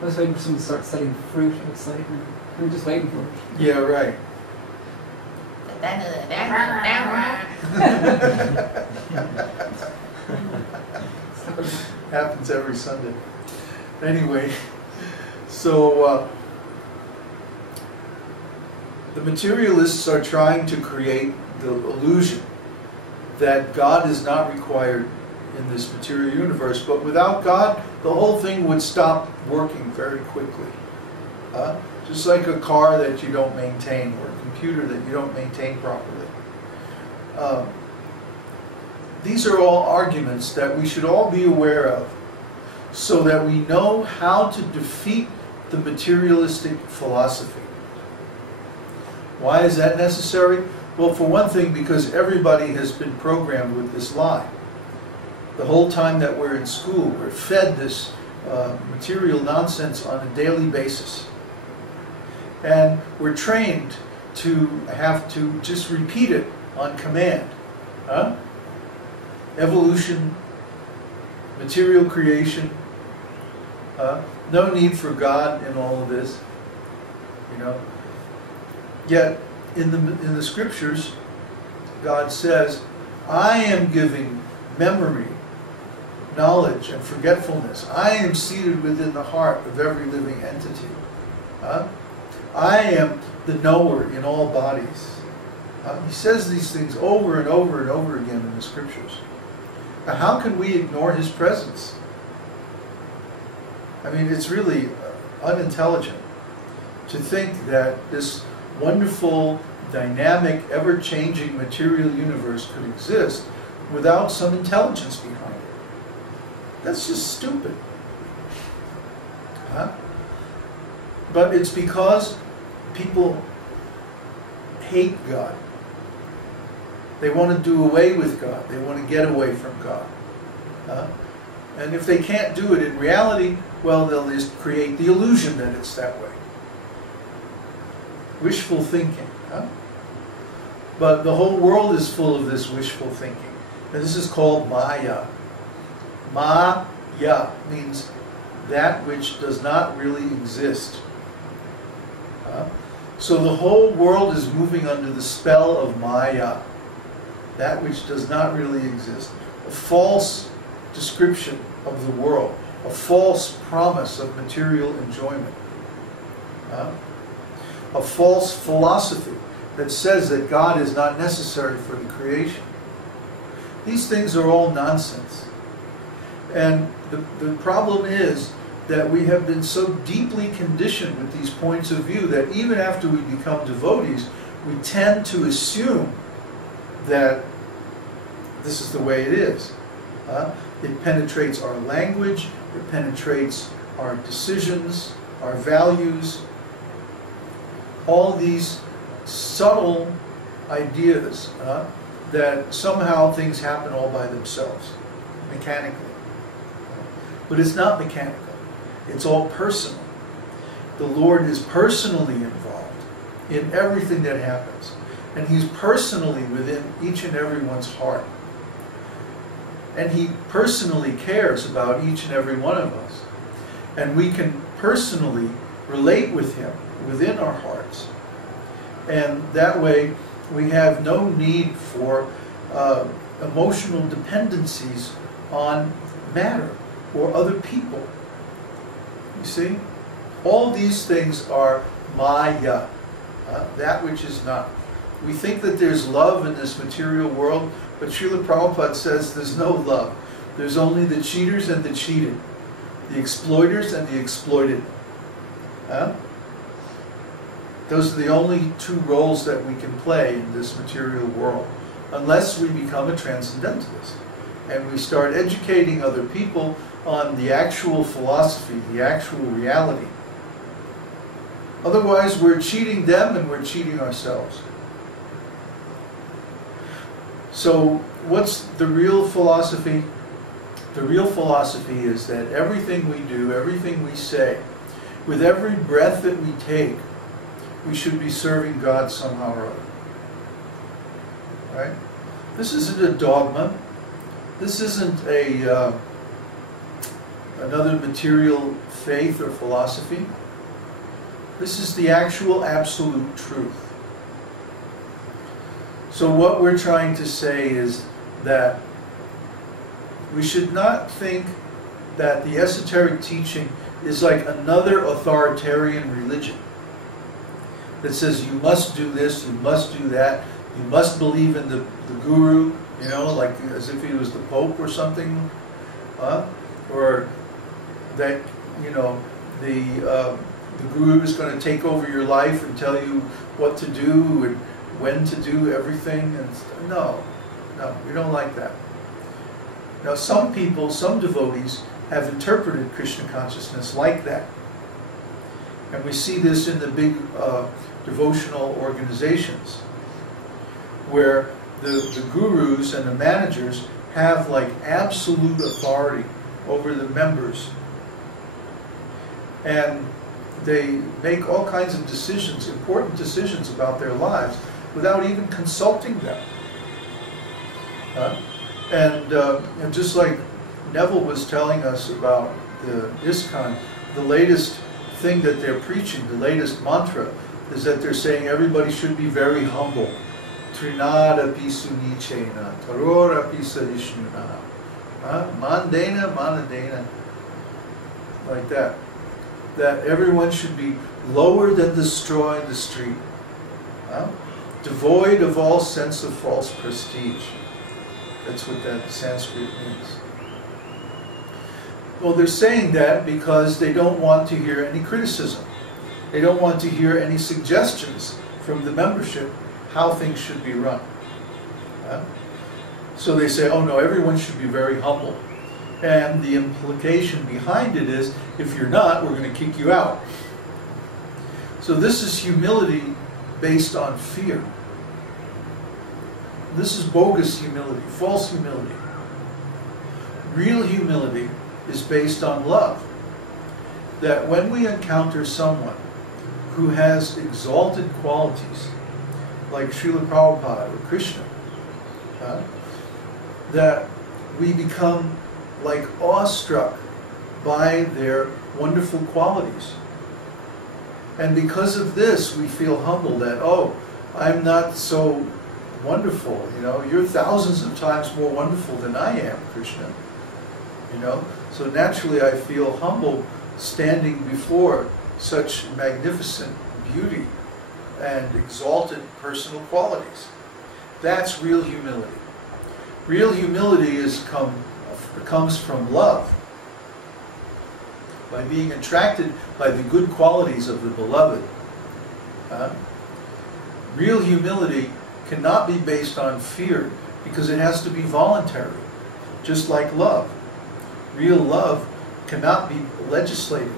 I was waiting for someone to start selling fruit outside now. I'm just waiting for it. Yeah, right. Happens every Sunday. Anyway, so the materialists are trying to create the illusion that God is not required in this material universe, but without God, the whole thing would stop working very quickly. Just like a car that you don't maintain, or a computer that you don't maintain properly. These are all arguments that we should all be aware of, so that we know how to defeat the materialistic philosophy. Why is that necessary? Well, for one thing, because everybody has been programmed with this lie. The whole time that we're in school, we're fed this material nonsense on a daily basis. And we're trained to have to just repeat it on command. Evolution, material creation, no need for God in all of this, you know. Yet in the scriptures, God says, I am giving memory, knowledge, and forgetfulness. I am seated within the heart of every living entity. I am the knower in all bodies. He says these things over and over and over again in the scriptures. Now, how can we ignore his presence? I mean, it's really unintelligent to think that this wonderful, dynamic, ever-changing material universe could exist without some intelligence behind it. That's just stupid. But it's because people hate God. They want to do away with God. They want to get away from God. And if they can't do it in reality, well, they'll just create the illusion that it's that way. Wishful thinking. But the whole world is full of this wishful thinking. And this is called Maya. Maya means that which does not really exist. So the whole world is moving under the spell of Maya, that which does not really exist. A false description of the world, a false promise of material enjoyment. A false philosophy that says that God is not necessary for the creation. These things are all nonsense. And the problem is that we have been so deeply conditioned with these points of view that even after we become devotees, we tend to assume that this is the way it is. It penetrates our language, it penetrates our decisions, our values, all these subtle ideas that somehow things happen all by themselves, mechanically. But it's not mechanical. It's all personal. The Lord is personally involved in everything that happens. And He's personally within each and everyone's heart. And He personally cares about each and every one of us. And we can personally relate with Him within our hearts. And that way we have no need for emotional dependencies on matter or other people. You see? All these things are Maya, that which is not. We think that there's love in this material world, but Srila Prabhupada says there's no love. There's only the cheaters and the cheated, the exploiters and the exploited. Those are the only two roles that we can play in this material world, unless we become a transcendentalist and we start educating other people on the actual philosophy, the actual reality. Otherwise, we're cheating them and we're cheating ourselves. So, what's the real philosophy? The real philosophy is that everything we do, everything we say, with every breath that we take, we should be serving God somehow or other. Right? This isn't a dogma. This isn't a another material faith or philosophy. This is the actual absolute truth. So what we're trying to say is that we should not think that the esoteric teaching is like another authoritarian religion that says you must do this, you must do that, you must believe in the guru, you know, like as if he was the Pope or something, or that, you know, the guru is going to take over your life and tell you what to do and when to do everything. And no, we don't like that. Now some people, some devotees, have interpreted Krishna consciousness like that. And we see this in the big devotional organizations, where the gurus and the managers have like absolute authority over the members. And they make all kinds of decisions, important decisions about their lives, without even consulting them. And just like Neville was telling us about the ISKCON, the latest thing that they're preaching, the latest mantra, is that they're saying everybody should be very humble. Trinada pisunichena, tarora pisarishnuna. Mandena, manadena. Like that. That everyone should be lower than the straw in the street. Devoid of all sense of false prestige. That's what that Sanskrit means. Well, they're saying that because they don't want to hear any criticism. They don't want to hear any suggestions from the membership how things should be run. So they say, oh no, everyone should be very humble. And the implication behind it is, if you're not, we're going to kick you out. So this is humility based on fear. This is bogus humility, false humility. Real humility is based on love. That when we encounter someone who has exalted qualities, like Srila Prabhupada or Krishna, that we become like awestruck by their wonderful qualities. And because of this, we feel humble that, oh, I'm not so wonderful, you know, you're thousands of times more wonderful than I am, Krishna, you know. So naturally I feel humble standing before such magnificent beauty and exalted personal qualities. That's real humility. Real humility comes from love, by being attracted by the good qualities of the beloved. Real humility cannot be based on fear, because it has to be voluntary, just like love. Real love cannot be legislated.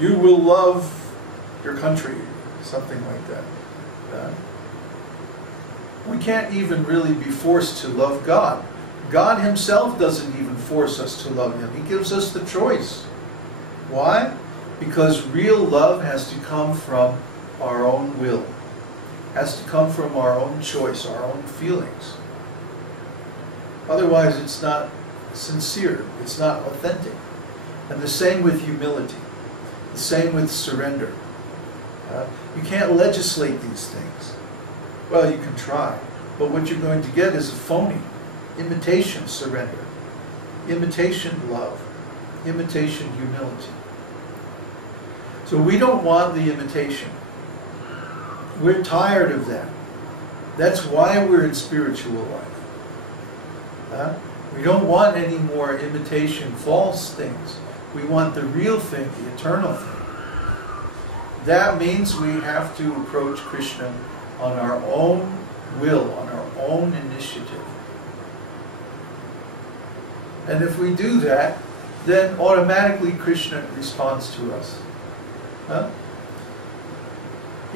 You will love your country, something like that. We can't even really be forced to love God. God himself doesn't even force us to love him. He gives us the choice. Why? Because real love has to come from our own will. Has to come from our own choice, our own feelings. Otherwise it's not sincere, it's not authentic. And the same with humility. The same with surrender. You can't legislate these things. Well, you can try, but what you're going to get is a phony, imitation surrender, imitation love, imitation humility. So we don't want the imitation. We're tired of that. That's why we're in spiritual life. We don't want any more imitation, false things. We want the real thing, the eternal thing. That means we have to approach Krishna on our own will, on our own initiative. And if we do that, then automatically Krishna responds to us.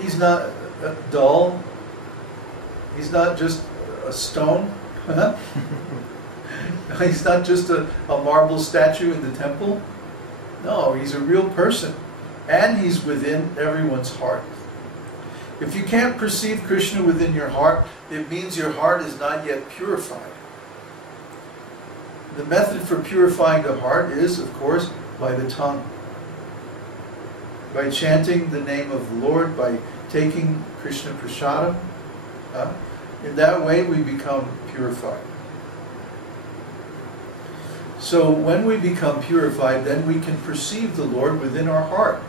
He's not dull. He's not just a stone. He's not just a marble statue in the temple. No, he's a real person. And he's within everyone's heart. If you can't perceive Krishna within your heart, it means your heart is not yet purified. The method for purifying the heart is, of course, by the tongue. By chanting the name of the Lord, by taking Krishna Prasadam. In that way we become purified. So when we become purified, then we can perceive the Lord within our heart.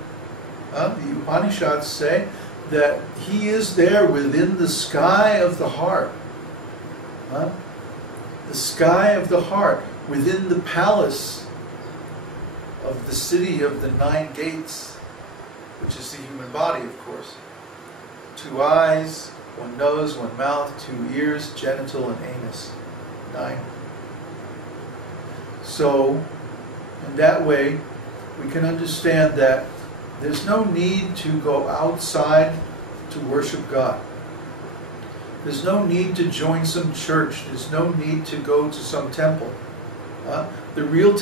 The Upanishads say that He is there within the sky of the heart. The sky of the heart, within the palace of the city of the 9 gates, which is the human body, of course. 2 eyes, 1 nose, 1 mouth, 2 ears, genital and anus. 9. So, in that way, we can understand that there's no need to go outside to worship God. There's no need to join some church. There's no need to go to some temple. The real temple